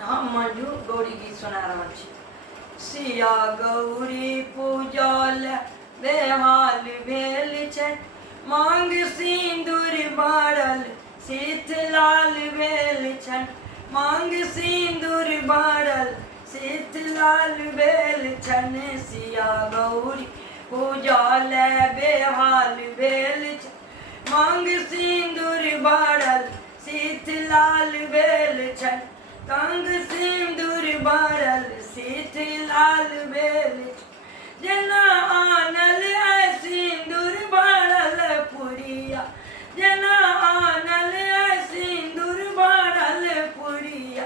हम मंजू गौरी गीत सुना रहा छी। सिया गौरी पूजल बेहाल भेल छै, मांग सिंदूर बारल शीतलाल भेल छन, मांग सिंदूर बारल शीतलाल भेल छन। सिया गौरी पूजल बेहाल भेल छै, मांग सिंदूर बारल शीतलाल भेल छन, कंग सिंदूर बारल शीतलाल भेल छन। जेना आनल सिंदूर बारल पुरिया, जेना आनल सिंदूर बारल पुरिया,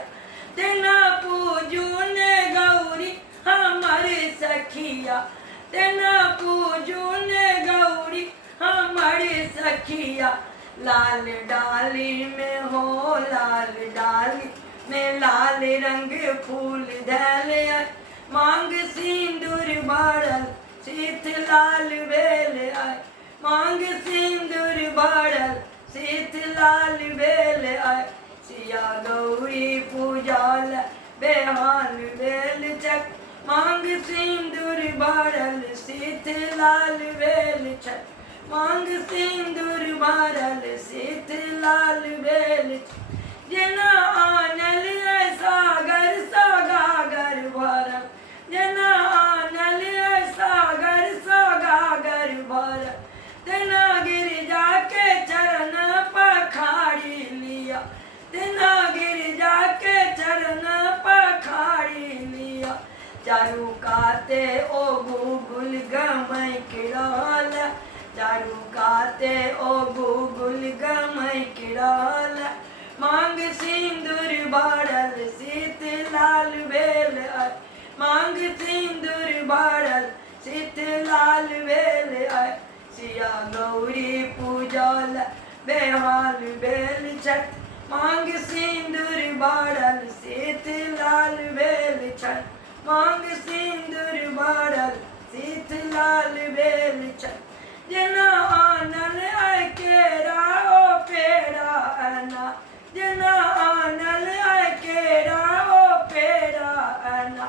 तेना पूजून गौरी हमर सखिया, तेना पूजून गौरी हमर सखिया। लाल डाली में हो, लाल डाली में लाल रंग फूल धैल, मांग सिंदूर बारल शीतलाल भेल आय, मांग सिंदूर बारल शीतलाल भेल आय। सिया गौरी पूजल बेहाल भेल छन, मांग सिंदूर बारल शीतलाल भेल छन, मांग सिंदूर बारल शीतलाल भेल छन। जेना आनल सागर सगागर भरल, जेना आनल सागर सगागर भरल, तेना गिरजा के चरण पखारी लिया, तेना गिरजा के चरण पखारी लिया। चारू काते ओ गुगुल गमैक रहल, चारू काते ओ गुगुल गमैक रहल, मांग सिंदूर बारल शीतलाल भेल आय, मांग सिंदूर बारल शीतलाल भेल आय। सिया गौरी पूजल बेहाल भेल छन, मांग सिंदूर बारल शीतलाल भेल छन, मांग सिंदूर बारल शीतलाल भेल छन। जेना आनल केरा ओ पेड़ा अना, जेना आनल केरा ओ पेड़ा अना,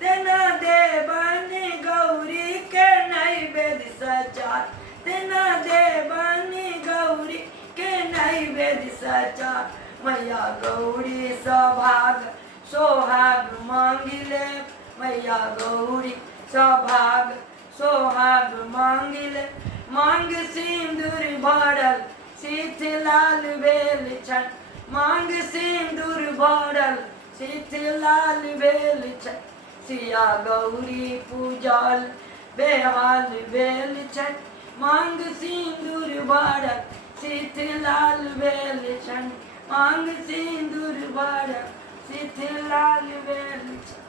तेना देवन गौरी के नैवेद्य सचार, तेना देवन गौरी के नैवेद्य सचार। मैया गौरी सौभाग सोहाग मांगिले, मैया गौरी सौभाग सोहाग मांगिले, मांग सिंदूर भरल शीतलाल भेल छन, मांग सिंदूर भरल शीतलाल भेल छन। सिया गौरी पूजल बेहाल भेल छन, मांग सिंदूर भरल शीतलाल भेल छन, मांग सिंदूर भरल शीतलाल भेल छन।